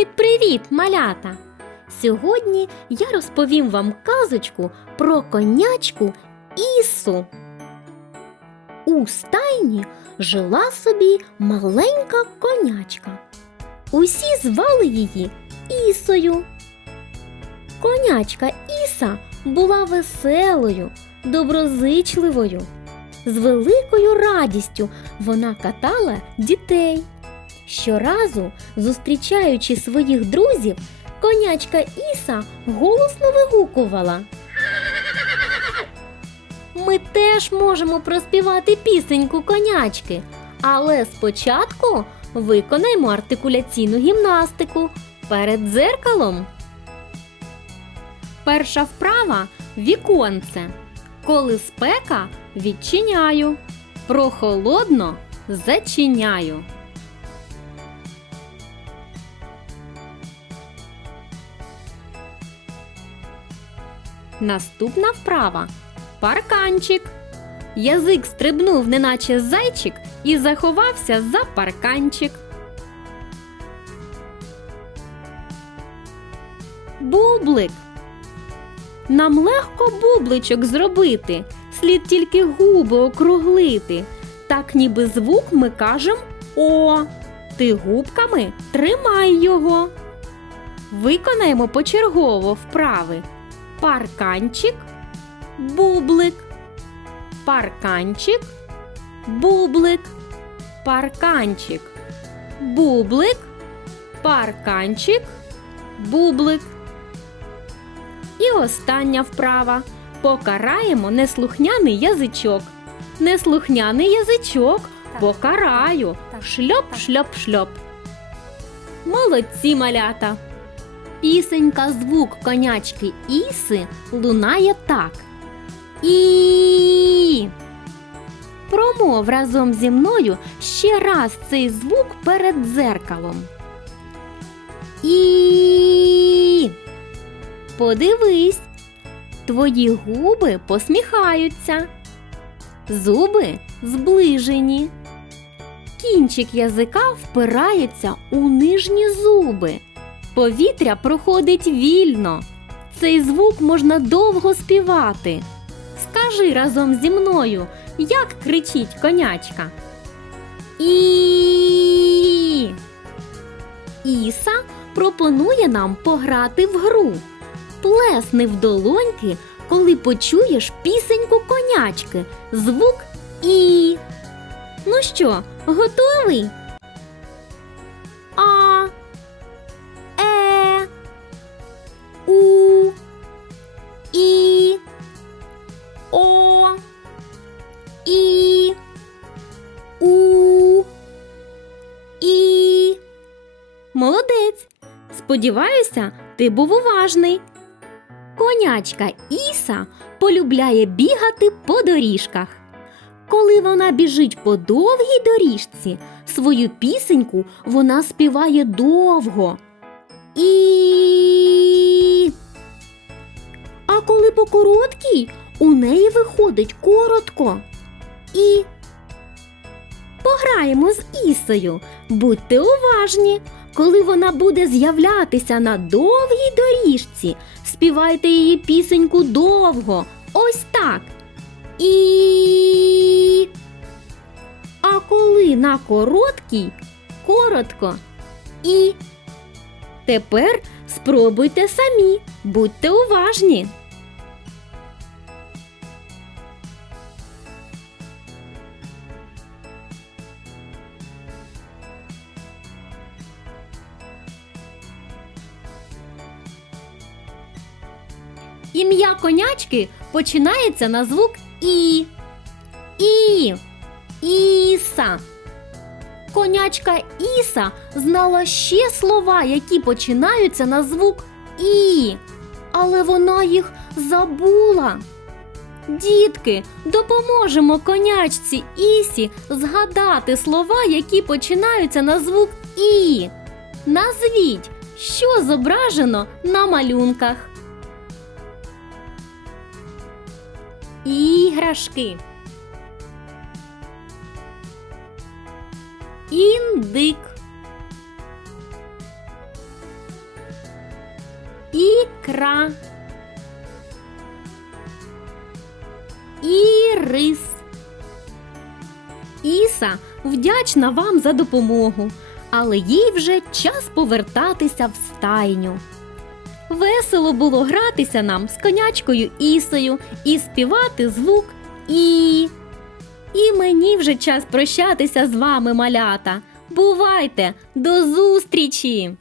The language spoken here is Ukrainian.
Привіт-привіт, малята! Сьогодні я розповім вам казочку про конячку Ісу. У стайні жила собі маленька конячка. Усі звали її Ісою. Конячка Іса була веселою, доброзичливою. З великою радістю вона катала дітей. Щоразу, зустрічаючи своїх друзів, конячка Іса голосно вигукувала. Ми теж можемо проспівати пісеньку конячки, але спочатку виконаймо артикуляційну гімнастику перед дзеркалом. Перша вправа віконце. Коли спека відчиняю, прохолодно зачиняю. Наступна вправа парканчик. Язик стрибнув, неначе зайчик, і заховався за парканчик. Бублик. Нам легко бубличок зробити, слід тільки губи округлити. Так ніби звук ми кажем О. Ти губками тримай його. Виконаємо почергово вправи. Парканчик, бублик, парканчик, бублик, парканчик, бублик, парканчик, бублик. І остання вправа. Покараємо неслухняний язичок. Неслухняний язичок Так. покараю. Так. Шльоп, Так. шльоп, шльоп. Молодці малята. Пісенька звук конячки Іси лунає так. І. Промов разом зі мною ще раз цей звук перед дзеркалом. І. Подивись, твої губи посміхаються, зуби зближені. Кінчик язика впирається у нижні зуби. Повітря проходить вільно. Цей звук можна довго співати. Скажи разом зі мною, як кричить конячка. І. Іса пропонує нам пограти в гру. Плесни в долоньки, коли почуєш пісеньку конячки. Звук І. Ну що, готовий? Сподіваюся, ти був уважний. Конячка Іса полюбляє бігати по доріжках. Коли вона біжить по довгій доріжці, свою пісеньку вона співає довго. І. А коли по короткій, у неї виходить коротко. І. Пограємо з Ісою. Будьте уважні. Коли вона буде з'являтися на довгій доріжці, співайте її пісеньку довго. Ось так. І. А коли на короткій, коротко. І. Тепер спробуйте самі. Будьте уважні. Ім'я конячки починається на звук І. І. Іса. Конячка Іса знала ще слова, які починаються на звук І. Але вона їх забула. Дітки, допоможемо конячці Ісі згадати слова, які починаються на звук І. Назвіть, що зображено на малюнках. Іграшки. Індик. ікра. Ірис. Іса вдячна вам за допомогу, але їй вже час повертатися в стайню. Весело було гратися нам з конячкою Ісою і співати звук І. І мені вже час прощатися з вами, малята. Бувайте, до зустрічі!